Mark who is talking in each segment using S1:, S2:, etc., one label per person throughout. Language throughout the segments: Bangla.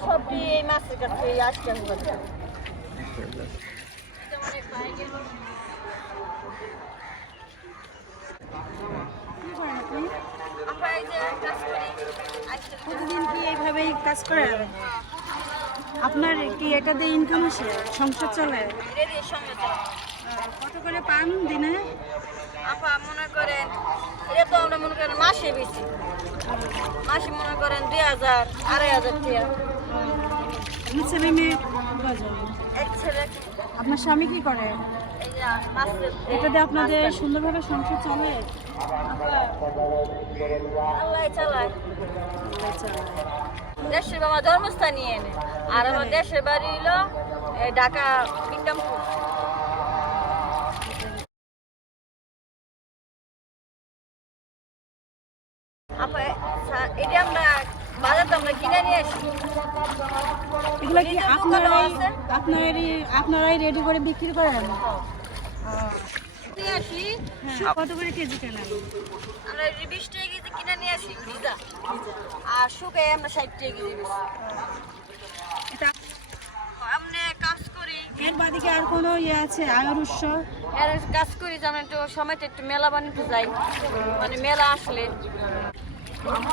S1: সবটি এই মাছের কাছে আসতে হবে
S2: প্রতিদিন কি এইভাবেই কাজ করেন আপনার কি এটা দিয়ে ইনকাম আসে? সংসার চলে? কত করে পান দিনে?
S1: আপা মনে করেন এটা তো আমরা মনে করেন মাসে বেশি। মাসে মনে করেন দুই হাজার আড়াই হাজার
S2: ছেলে মেয়ে আপনার স্বামী কি করে?
S1: এই যে মাছের
S2: এটা দিয়ে আপনাদের সুন্দরভাবে সংসার চলে?
S1: দেশের বাবা জন্মস্থান নিয়ে এনে। আর আমার দেশের বাড়ি হলো ঢাকা বিক্রমপুর। আপা এটা আমরা বাজারতে আমরা কিনে নিয়ে আসি
S2: এগুলো কি আপনারাই আপনারাই আপনারাই রেডি করে বিক্রি করেন
S1: নিয়ে আসি।
S2: হ্যাঁ। কত করে কেজি
S1: আমরা এই বিশ টাকা কেজি কিনে নিয়ে আসি ভিজা আর শুকাই আমরা ষাট টাকা কেজি আমরা কাজ করি।
S2: এর আর কোনো ইয়ে আছে আয়ের উৎস?
S1: এর কাজ করি যে আমরা একটু সময়টা একটু মেলা বানাতে যাই। মানে মেলা আসলে।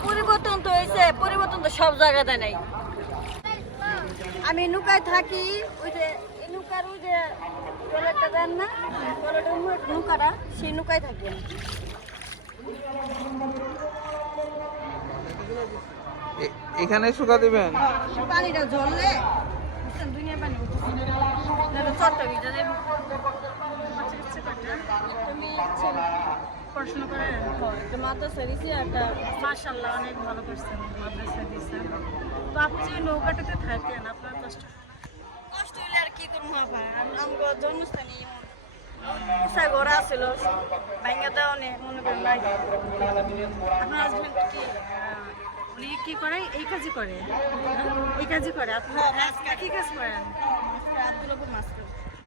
S1: পরিবর্তন তো হয়েছে পরিবর্তন তো সব জায়গাতে নাই আমি নৌকায় থাকি ওই যে নৌকার ওই যে টয়লেটটা দেন না নৌকাটা সেই নৌকায় থাকি আমি।
S3: এখানে শুকা দিবেন
S1: পানিটা জ্বললে বুঝছেন, পানি উঠতেছে। ছেলে
S2: পড়াশোনা করেন
S1: একটা মাদ্রাসা দিছি একটা
S2: মাশাল্লাহ অনেক ভালো করছেন মাদ্রাসা দিয়েছেন তো আপনি যে নৌকাটাতে থাকেন আপনার কষ্ট
S1: কষ্ট হইলে আর কি করব আপা? আমার জন্মস্থানে উষা ঘর আছিল ভাঙ্গা দেওয়া নেই মনে করেন নাই।
S2: আপনার হাজবেন্ড কি? উনি কি করে? এই কাজই করে। এই কাজই করে। আপনার কি কাজ করেন?
S1: আব্দুল মাছ করে।